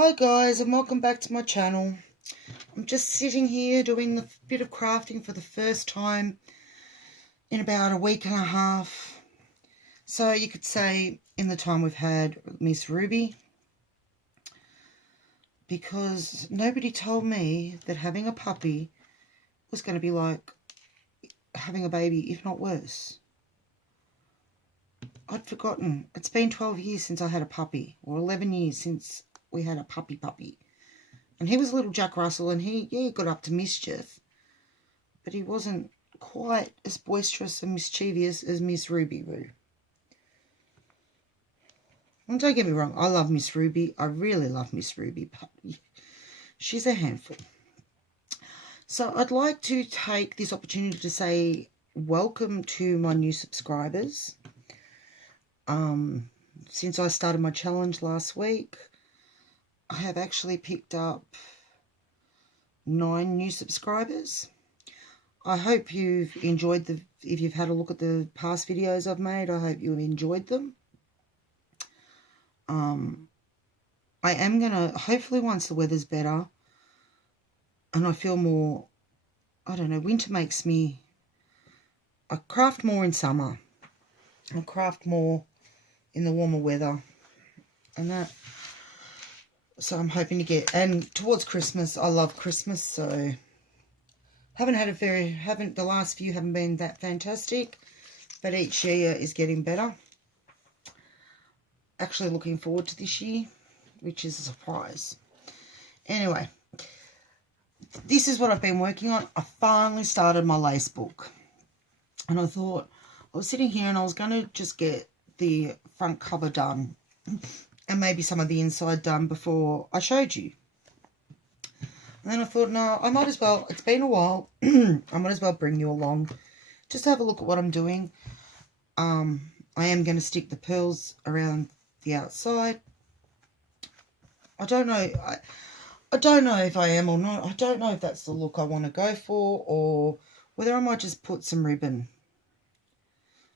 Hi guys, and welcome back to my channel. I'm just sitting here doing a bit of crafting for the first time in about a week and a half. So you could say in the time we've had Miss Ruby, because nobody told me that having a puppy was going to be like having a baby, if not worse. I'd forgotten. It's been 12 years since I had a puppy, or 11 years since we had a puppy. And he was a little Jack Russell, and he got up to mischief, but he wasn't quite as boisterous and mischievous as Miss Ruby Roo. And don't get me wrong, I love Miss Ruby. I really love Miss Ruby, but she's a handful. So I'd like to take this opportunity to say welcome to my new subscribers. Since I started my challenge last week, I have actually picked up 9 new subscribers. I hope you've enjoyed if you've had a look at the past videos I've made, I hope you've enjoyed them. I am going to, hopefully once the weather's better and I feel more, I don't know, winter makes me, I craft more in summer. I craft more in the warmer weather and that. So I'm hoping to get, and towards Christmas, I love Christmas, so the last few haven't been that fantastic, but each year is getting better. Actually looking forward to this year, which is a surprise. Anyway, this is what I've been working on. I finally started my lace book, and I thought, I was sitting here and I was going to just get the front cover done and maybe some of the inside done before I showed you. And then I thought, no, I might as well, it's been a while, I might as well bring you along just to have a look at what I'm doing. I am going to stick the pearls around the outside. I don't know, I don't know if I am or not. I don't know if that's the look I want to go for, or whether I might just put some ribbon.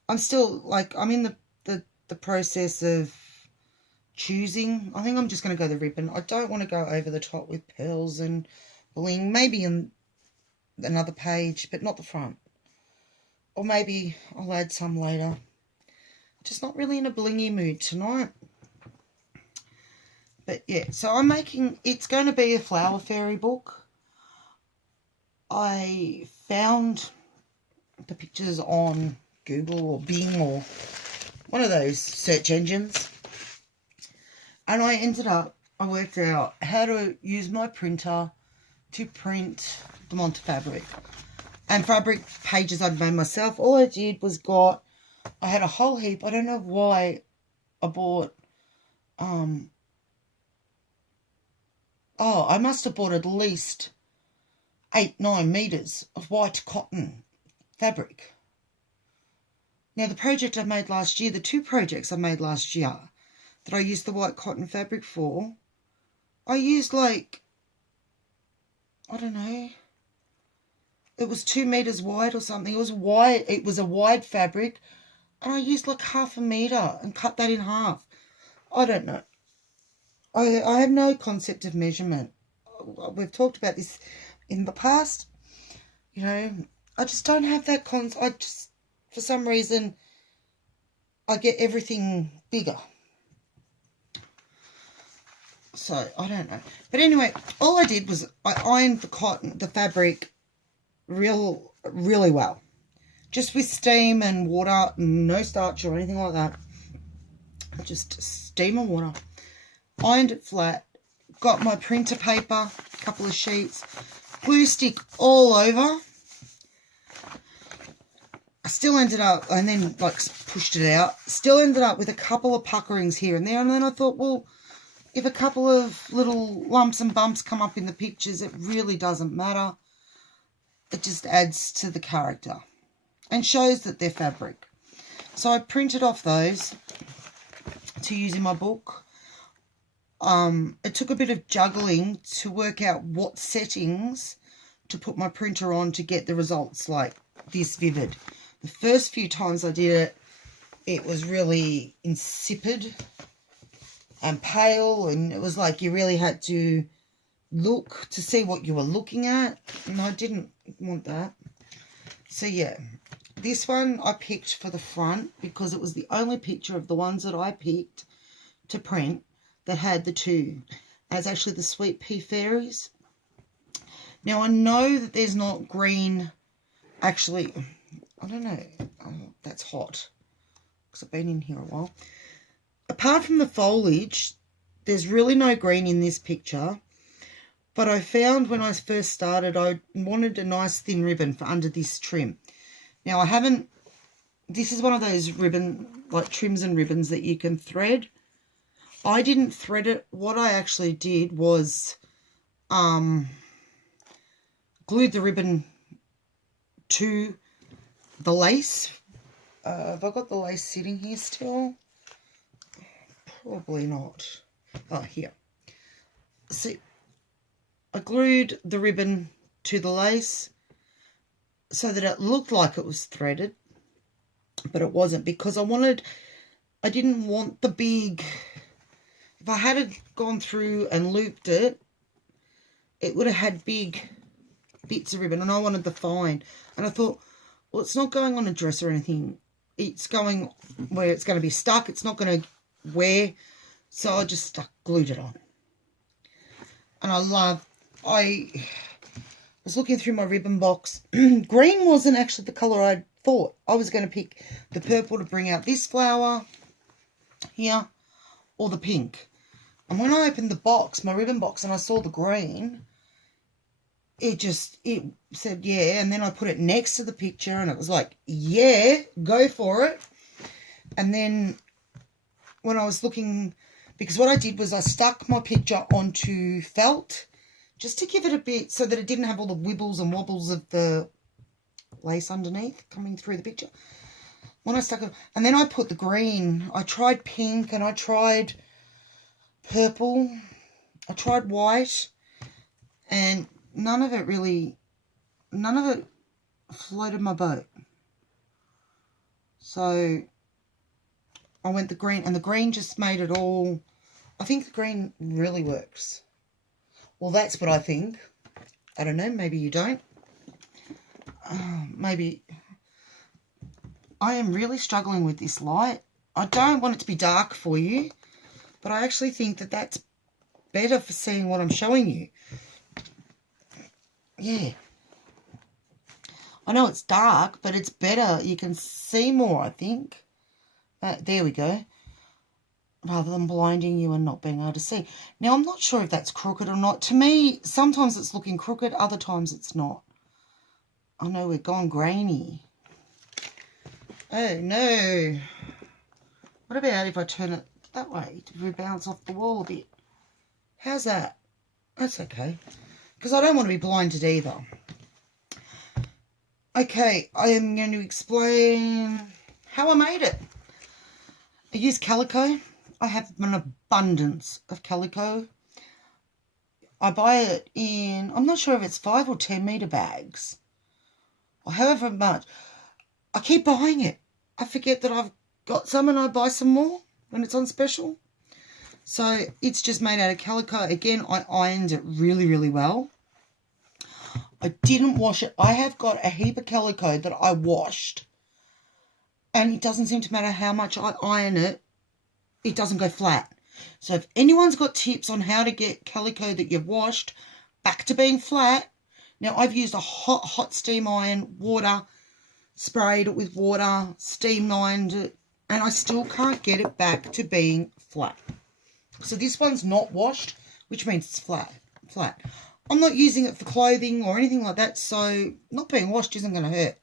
I'm still, like, I'm in the process of choosing. I think I'm just going to go the ribbon. I don't want to go over the top with pearls and bling. Maybe in another page, but not the front. Or maybe I'll add some later. Just not really in a blingy mood tonight. But yeah, so I'm making, it's going to be a flower fairy book. I found the pictures on Google or Bing or one of those search engines. And I worked out how to use my printer to print them onto fabric. And fabric pages I'd made myself. All I did was I had a whole heap. I don't know why I bought, I must have bought at least 8-9 meters of white cotton fabric. Now the project I made last year, the 2 projects I made last year that I used the white cotton fabric for, I used like, I don't know, it was 2 meters wide or something. It was wide, it was a wide fabric, and I used like 1/2 meter and cut that in half. I don't know. I have no concept of measurement. We've talked about this in the past. You know, I just don't have that I just, for some reason, I get everything bigger. So, I don't know. But anyway, all I did was I ironed the fabric really well. Just with steam and water, no starch or anything like that. Just steam and water. Ironed it flat. Got my printer paper, a couple of sheets. Glue stick all over. I still ended up, and then like pushed it out. Still ended up with a couple of puckerings here and there. And then I thought, well, if a couple of little lumps and bumps come up in the pictures, it really doesn't matter. It just adds to the character and shows that they're fabric. So I printed off those to use in my book. It took a bit of juggling to work out what settings to put my printer on to get the results like this vivid. The first few times I did it, it was really insipid. pale, and it was like you really had to look to see what you were looking at, and I didn't want that. So yeah, this one I picked for the front because it was the only picture of the ones that I picked to print that had the two. And it's actually the Sweet Pea Fairies. Now I know that there's not green, actually, I don't know, that's hot because I've been in here a while. Apart from the foliage, there's really no green in this picture. But I found when I first started, I wanted a nice thin ribbon for under this trim. Now I haven't, this is one of those ribbon, like trims and ribbons that you can thread. I didn't thread it. What I actually did was glued the ribbon to the lace. Have I got the lace sitting here still? Probably not. Oh, here. See, I glued the ribbon to the lace so that it looked like it was threaded, but it wasn't, because I didn't want the big, if I had gone through and looped it, it would have had big bits of ribbon, and I wanted the fine. And I thought, well, it's not going on a dress or anything. It's going where it's going to be stuck. It's not going to wear. So I just glued it on. And I was looking through my ribbon box. Green wasn't actually the colour I thought. I was going to pick the purple to bring out this flower here, or the pink. And when I opened the box, my ribbon box, and I saw the green, it said, yeah. And then I put it next to the picture, and it was like, yeah, go for it. And then when I was looking, because what I did was I stuck my picture onto felt just to give it a bit so that it didn't have all the wibbles and wobbles of the lace underneath coming through the picture. When I stuck it, and then I put the green. I tried pink and I tried purple. I tried white, and none of it floated my boat. So I went the green, and the green just made it all. I think the green really works. Well, that's what I think. I don't know, maybe you don't. Maybe. I am really struggling with this light. I don't want it to be dark for you, but I actually think that that's better for seeing what I'm showing you. Yeah. I know it's dark, but it's better. You can see more, I think. There we go. Rather than blinding you and not being able to see. Now, I'm not sure if that's crooked or not. To me, sometimes it's looking crooked, other times it's not. I know we're gone grainy. Oh, no. What about if I turn it that way to bounce off the wall a bit? How's that? That's okay. Because I don't want to be blinded either. Okay, I am going to explain how I made it. I used calico. I have an abundance of calico. I buy it in, I'm not sure if it's 5 or 10 metre bags, or however much. I keep buying it. I forget that I've got some, and I buy some more when it's on special. So it's just made out of calico. Again, I ironed it really, really well. I didn't wash it. I have got a heap of calico that I washed, and it doesn't seem to matter how much I iron it, it doesn't go flat. So if anyone's got tips on how to get calico that you've washed back to being flat, now I've used a hot steam iron, water, sprayed it with water, steam ironed it, and I still can't get it back to being flat. So this one's not washed, which means it's flat. I'm not using it for clothing or anything like that, so not being washed isn't going to hurt.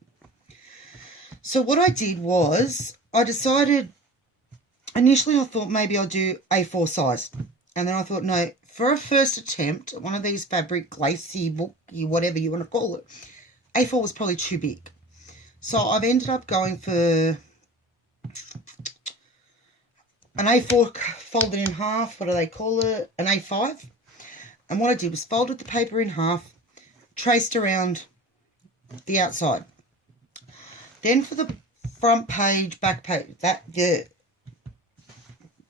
So what I did was, I decided, initially I thought maybe I'll do A4 size. And then I thought, no, for a first attempt, one of these fabric, lacy, booky, whatever you want to call it, A4 was probably too big. So I've ended up going for an A4 folded in half. What do they call it? An A5. And what I did was folded the paper in half, traced around the outside. Then for the front page, back page, the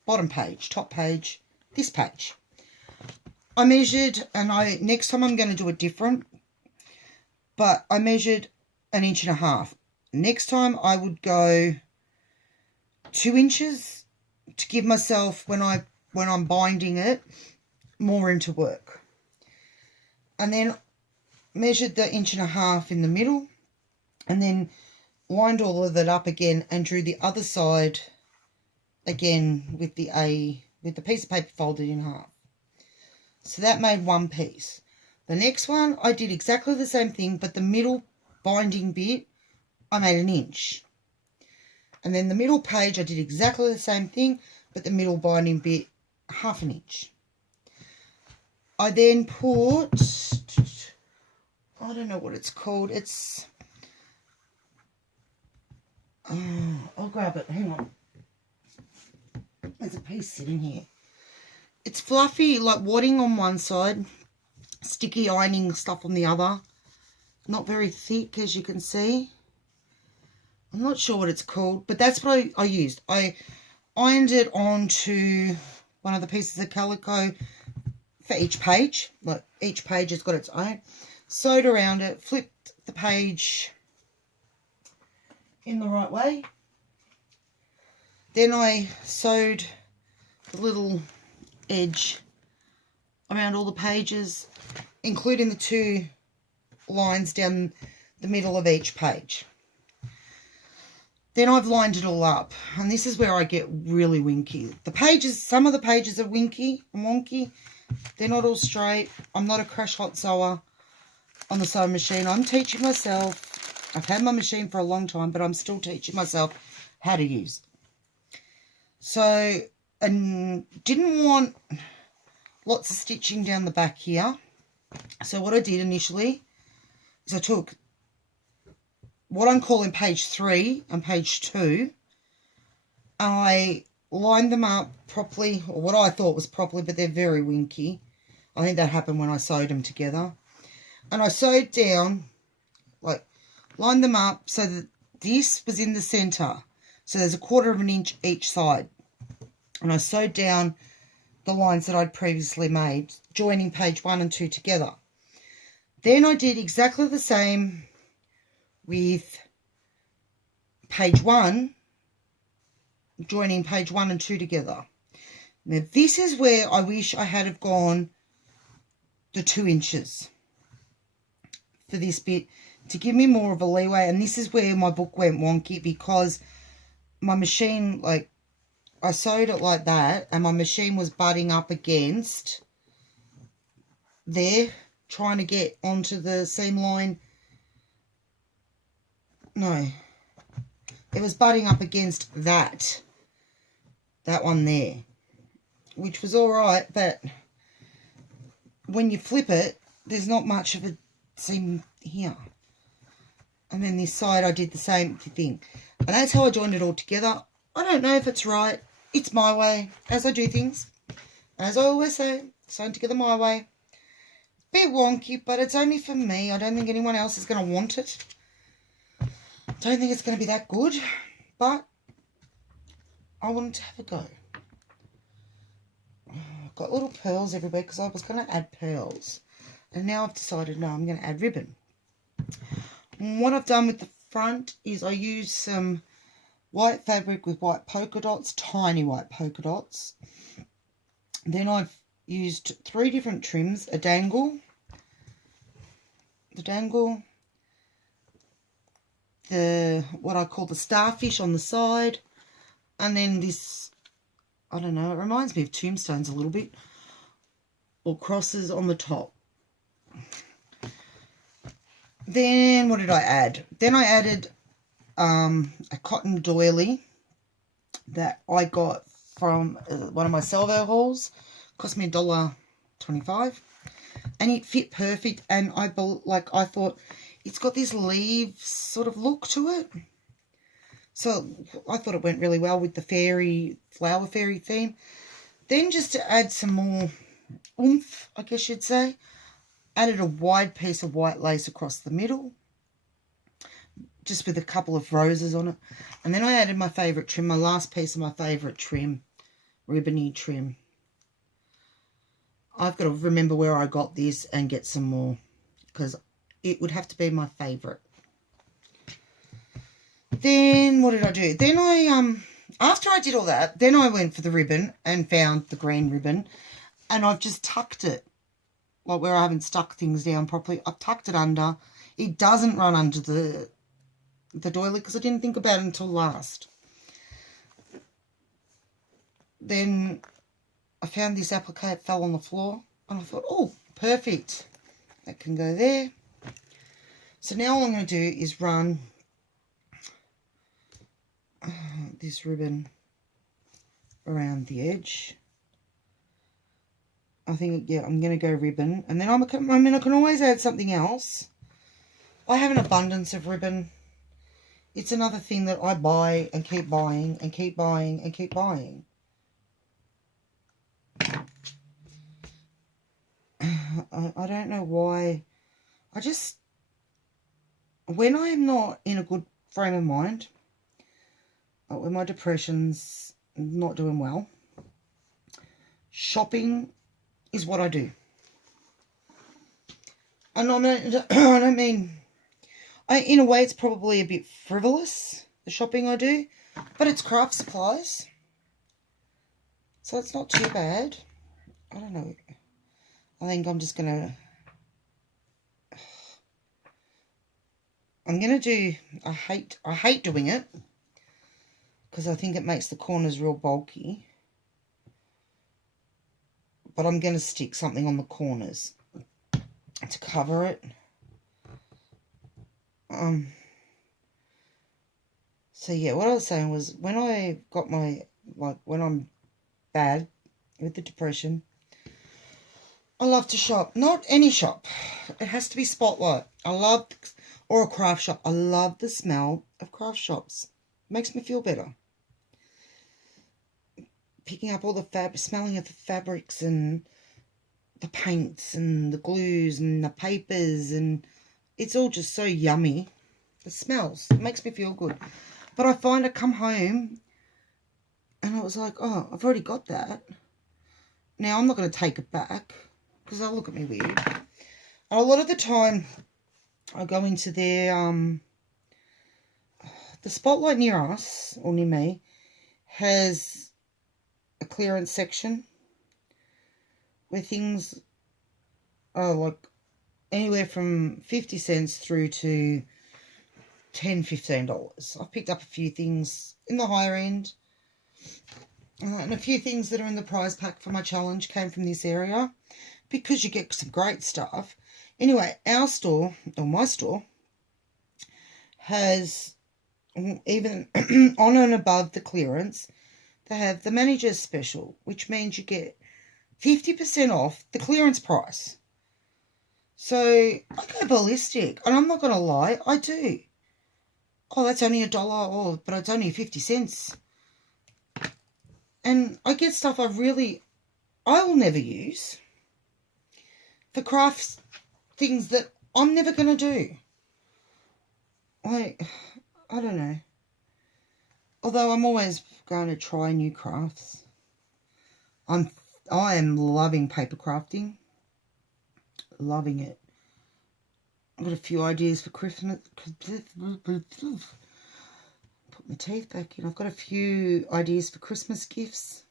bottom page, top page, this page. I measured, and next time I'm going to do it different, but I measured 1.5 inches. Next time I would go 2 inches to give myself, when I'm binding it, more room to work. And then measured the 1.5 inches in the middle, and then lined all of that up again and drew the other side again with the piece of paper folded in half. So that made one piece. The next one I did exactly the same thing, but the middle binding bit I made 1 inch. And then the middle page I did exactly the same thing, but the middle binding bit 1/2 inch. I then put, I don't know what it's called. It's, I'll grab it. Hang on. There's a piece sitting here. It's fluffy, like wadding on one side, sticky ironing stuff on the other. Not very thick, as you can see. I'm not sure what it's called, but that's what I used. I ironed it onto one of the pieces of calico for each page. Like, each page has got its own. Sewed around it, flipped the page in the right way. Then I sewed the little edge around all the pages, including the 2 lines down the middle of each page. Then I've lined it all up, and this is where I get really winky. The pages, some of the pages are winky and wonky. They're not all straight. I'm not a crash hot sewer on the sewing machine. I'm teaching myself. I've had my machine for a long time, but I'm still teaching myself how to use it. So, and didn't want lots of stitching down the back here. So what I did initially is I took what I'm calling page 3 and page 2. I lined them up properly, or what I thought was properly, but they're very winky. I think that happened when I sewed them together. And I sewed down, like, lined them up so that this was in the centre. So there's 1/4 inch each side. And I sewed down the lines that I'd previously made, joining page 1 and 2 together. Then I did exactly the same with page 1, joining page 1 and 2 together. Now this is where I wish I had have gone the 2 inches for this bit to give me more of a leeway. And this is where my book went wonky, because my machine, like, I sewed it like that, and my machine was butting up against there, trying to get onto the seam line. No, it was butting up against that one there, which was all right, but when you flip it, there's not much of a seam here. And then this side I did the same thing, and that's how I joined it all together. I don't know if it's right. It's my way, as I do things. As I always say, sewn together my way. Bit wonky, but it's only for me. I don't think anyone else is going to want it. Don't think it's going to be that good, but I wanted to have a go. I've got little pearls everywhere because I was going to add pearls. And now I've decided, no, I'm going to add ribbon. And what I've done with the front is I used some white fabric with white polka dots, tiny white polka dots. Then I've used 3 different trims, the dangle, what I call the starfish on the side, and then this, I don't know, it reminds me of tombstones a little bit, or crosses on the top. Then what did I add? Then I added a cotton doily that I got from one of my salvo hauls. Cost me $1.25, and it fit perfect. And I thought it's got this leaf sort of look to it, so I thought it went really well with the flower fairy theme. Then, just to add some more oomph, I guess you'd say, added a wide piece of white lace across the middle, just with a couple of roses on it. And then I added my favourite trim, my last piece of my favourite trim, ribbony trim. I've got to remember where I got this and get some more, because it would have to be my favourite. Then what did I do? Then I, after I did all that, then I went for the ribbon and found the green ribbon, and I've just tucked it, like where I haven't stuck things down properly. I've tucked it under. It doesn't run under the doily because I didn't think about it until last. Then I found this applique, it fell on the floor, and I thought, oh, perfect. That can go there. So now all I'm going to do is run this ribbon around the edge. I think, yeah, I'm going to go ribbon. And then I can always add something else. I have an abundance of ribbon. It's another thing that I buy and keep buying and keep buying and keep buying. I don't know why. I just, when I'm not in a good frame of mind, when my depression's not doing well, shopping is what I do. And I don't mean, in a way it's probably a bit frivolous, the shopping I do, but it's craft supplies. So it's not too bad. I don't know. I think I'm just going to do, I hate doing it because I think it makes the corners real bulky. But I'm going to stick something on the corners to cover it. So yeah, what I was saying was when I got my, when I'm bad with the depression, I love to shop. Not any shop. It has to be Spotlight. Or a craft shop. I love the smell of craft shops. It makes me feel better. Picking up all the smelling of the fabrics and the paints and the glues and the papers, and it's all just so yummy. The smells. It makes me feel good. But I find I come home and I was like, oh, I've already got that. Now I'm not going to take it back because they'll look at me weird. And a lot of the time I go into their, the Spotlight near us, or near me, has a clearance section where things are like anywhere from 50 cents through to $10, $15. I've picked up a few things in the higher end, and a few things that are in the prize pack for my challenge came from this area because you get some great stuff. Anyway, our store, or my store, has, even on and above the clearance, they have the manager's special, which means you get 50% off the clearance price. So I go ballistic, and I'm not going to lie, I do. Oh, that's only $1, oh, but it's only 50 cents. And I get stuff I will never use for crafts, things that I'm never going to do. I don't know. Although I'm always going to try new crafts. I am loving paper crafting. Loving it. I've got a few ideas for Christmas. Put my teeth back in. I've got a few ideas for Christmas gifts.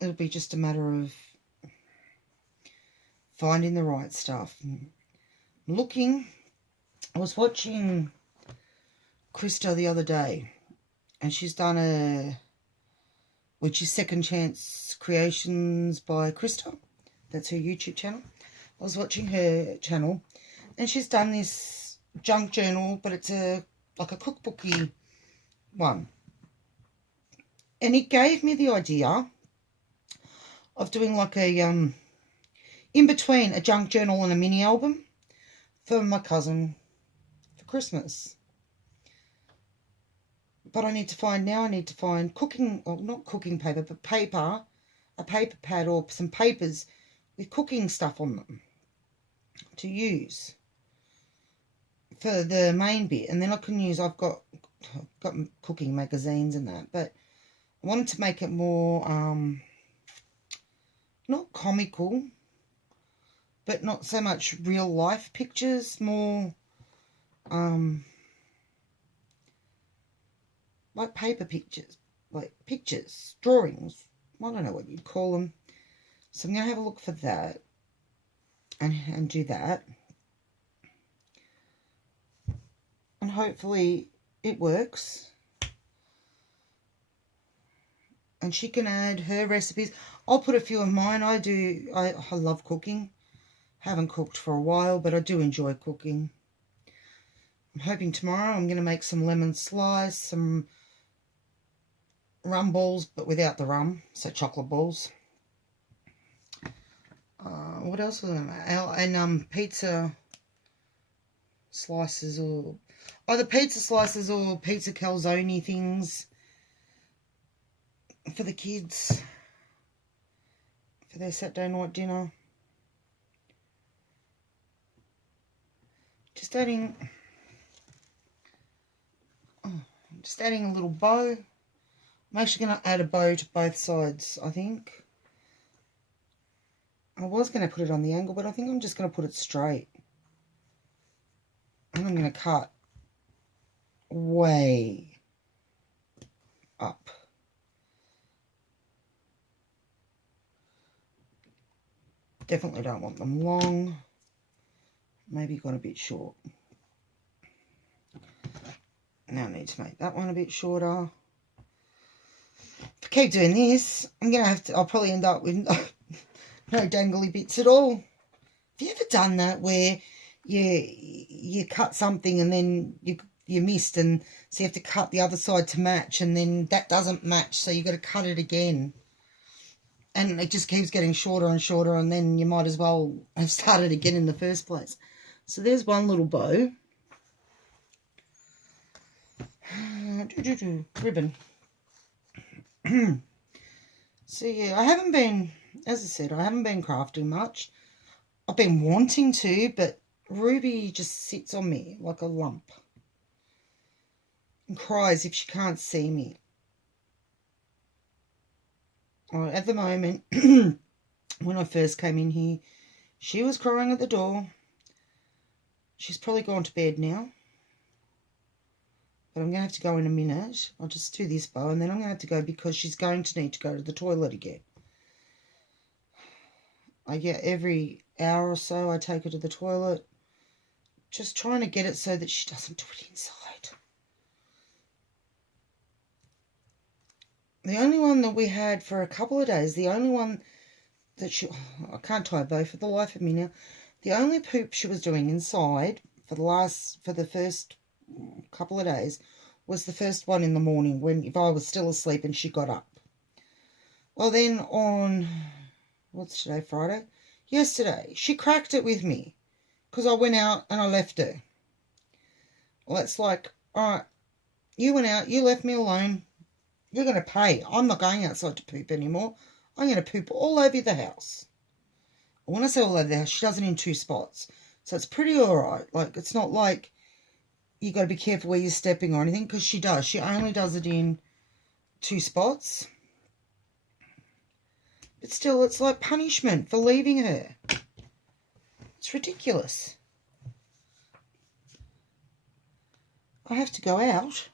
It'll be just a matter of finding the right stuff. Looking, I was watching Krista the other day, and she's done which is Second Chance Creations by Krista. That's her YouTube channel. I was watching her channel, and she's done this junk journal, but it's like a cookbooky one. And it gave me the idea of doing like a, in between a junk journal and a mini album for my cousin for Christmas. But I need to find cooking, well, not cooking paper, but paper, a paper pad or some papers with cooking stuff on them to use for the main bit. And then I can use, I've got cooking magazines and that, but I wanted to make it more not comical, but not so much real life pictures, more like paper pictures, like pictures, drawings. I don't know what you'd call them. So I'm going to have a look for that and do that. And hopefully it works. And she can add her recipes. I'll put a few of mine. I love cooking. Haven't cooked for a while, but I do enjoy cooking. I'm hoping tomorrow I'm going to make some lemon slice, some rum balls, but without the rum, so chocolate balls. What else was I? And pizza slices, or either pizza slices or pizza calzone things for the kids for their Saturday night dinner. Just adding a little bow. I'm actually going to add a bow to both sides, I think. I was going to put it on the angle, but I think I'm just going to put it straight. And I'm going to cut way up. Definitely don't want them long. Maybe gone a bit short. Now I need to make that one a bit shorter. If I keep doing this, I'm going to have to, I'll probably end up with no dangly bits at all. Have you ever done that where you cut something and then you missed, and so you have to cut the other side to match, and then that doesn't match, so you've got to cut it again. And it just keeps getting shorter and shorter, and then you might as well have started again in the first place. So there's one little bow. Ribbon. So yeah, I haven't been, as I said, I haven't been crafting much. I've been wanting to, but Ruby just sits on me like a lump and cries if she can't see me. At the moment, when I first came in here, she was crying at the door. She's probably gone to bed now. But I'm going to have to go in a minute. I'll just do this bow, and then I'm going to have to go because she's going to need to go to the toilet again. Every hour or so I take her to the toilet. Just trying to get it so that she doesn't do it inside. The only one that we had for a couple of days, the only one that I can't tie a bow for the life of me now. The only poop she was doing inside for the first couple of days was the first one in the morning, when if I was still asleep and she got up. Well, then on, what's today, Friday? Yesterday, she cracked it with me because I went out and I left her. Well, it's like, all right, you went out, you left me alone. You're going to pay. I'm not going outside to poop anymore. I'm going to poop all over the house. When I say all over the house, she does it in 2 spots. So it's pretty all right. Like, it's not like you got to be careful where you're stepping or anything, because she does. She only does it in 2 spots. But still, it's like punishment for leaving her. It's ridiculous. I have to go out.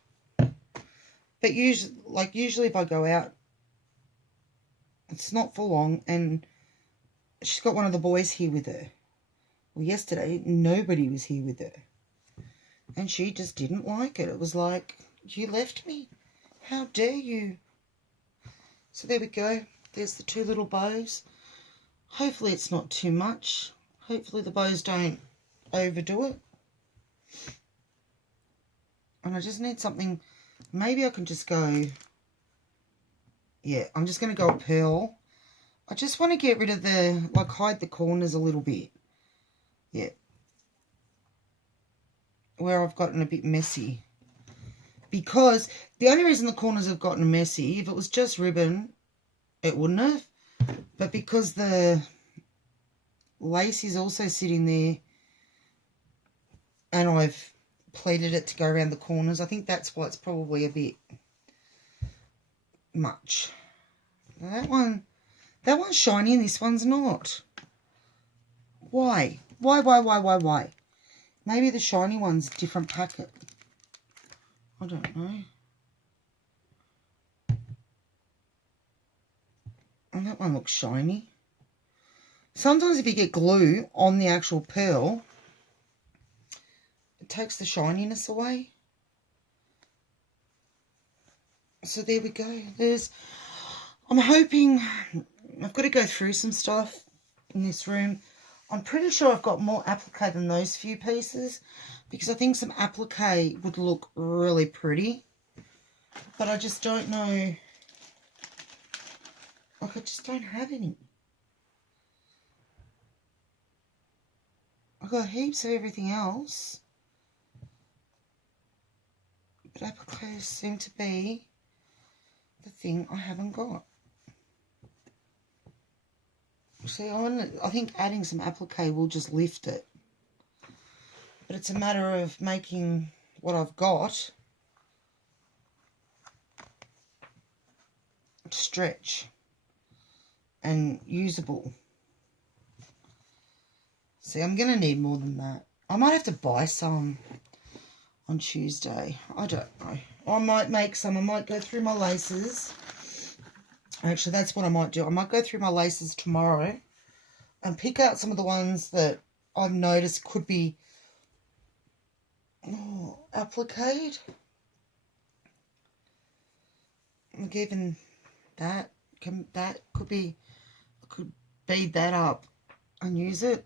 But usually if I go out, it's not for long, and she's got one of the boys here with her. Well, yesterday, nobody was here with her. And she just didn't like it. It was like, you left me. How dare you? So there we go. There's the 2 little bows. Hopefully it's not too much. Hopefully the bows don't overdo it. And I just need something. Maybe I can just go, yeah, I'm just going to go a pearl. I just want to get rid of hide the corners a little bit. Yeah. Where I've gotten a bit messy. Because the only reason the corners have gotten messy, if it was just ribbon, it wouldn't have. But because the lace is also sitting there, and I've pleated it to go around the corners, I think that's why it's probably a bit much. Now That one's shiny and this one's not. Why? Why? Maybe the shiny one's a different packet. I don't know. And that one looks shiny. Sometimes if you get glue on the actual pearl, it takes the shininess away. So there we go. I'm hoping, I've got to go through some stuff in this room. I'm pretty sure I've got more applique than those few pieces, because I think some applique would look really pretty. But I just don't know. Like, I just don't have any. I've got heaps of everything else. But appliques seem to be the thing I haven't got. See, I think adding some applique will just lift it. But it's a matter of making what I've got stretch and usable. See, I'm going to need more than that. I might have to buy some on Tuesday. I don't know. I might make some. I might go through my laces. Actually, that's what I might do. I might go through my laces tomorrow and pick out some of the ones that I've noticed could be appliqued. Like even that could be, I could bead that up and use it.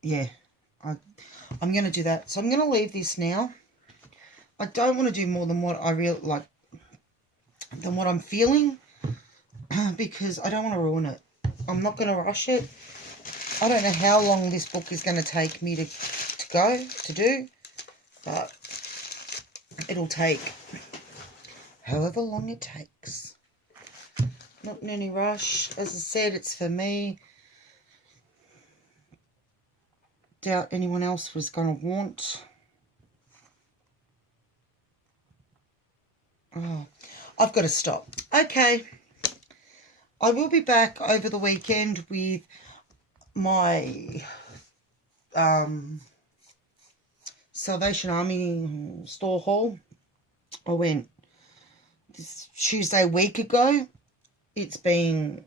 Yeah, I'm going to do that. So I'm going to leave this now. I don't want to do more than what I really like, than what I'm feeling, because I don't want to ruin it. I'm not going to rush it. I don't know how long this book is going to take me to do, but it'll take however long it takes. Not in any rush. As I said, it's for me. Doubt anyone else was going to want. Oh, I've got to stop. Okay. I will be back over the weekend with my Salvation Army store haul. I went this Tuesday a week ago. It's been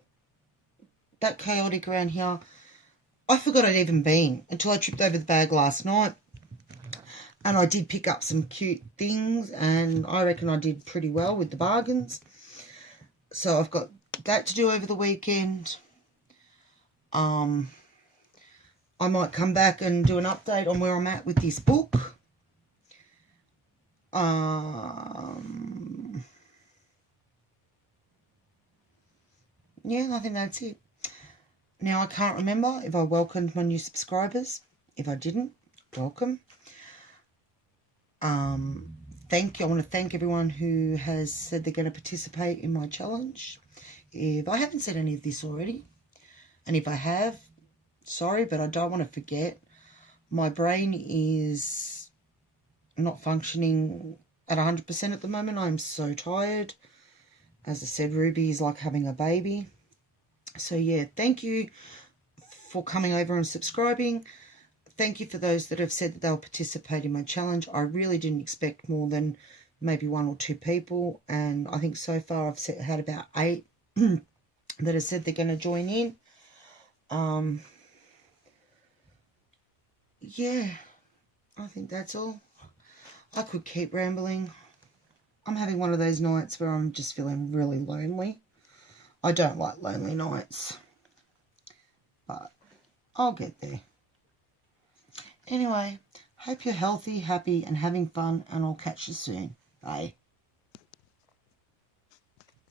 that chaotic around here. I forgot I'd even been until I tripped over the bag last night. And I did pick up some cute things, and I reckon I did pretty well with the bargains. So I've got that to do over the weekend. I might come back and do an update on where I'm at with this book. Yeah, I think that's it. Now, I can't remember if I welcomed my new subscribers. If I didn't, welcome. Thank you. I want to thank everyone who has said they're going to participate in my challenge. If I haven't said any of this already, and if I have, sorry, but I don't want to forget. My brain is not functioning at 100% at the moment. I'm so tired. As I said, Ruby is like having a baby. So yeah, thank you for coming over and subscribing. Thank you for those that have said that they'll participate in my challenge. I really didn't expect more than maybe 1 or 2 people. And I think so far I've had about 8 that have said they're going to join in. Yeah, I think that's all. I could keep rambling. I'm having one of those nights where I'm just feeling really lonely. I don't like lonely nights, but I'll get there. Anyway, hope you're healthy, happy, and having fun, and I'll catch you soon. Bye.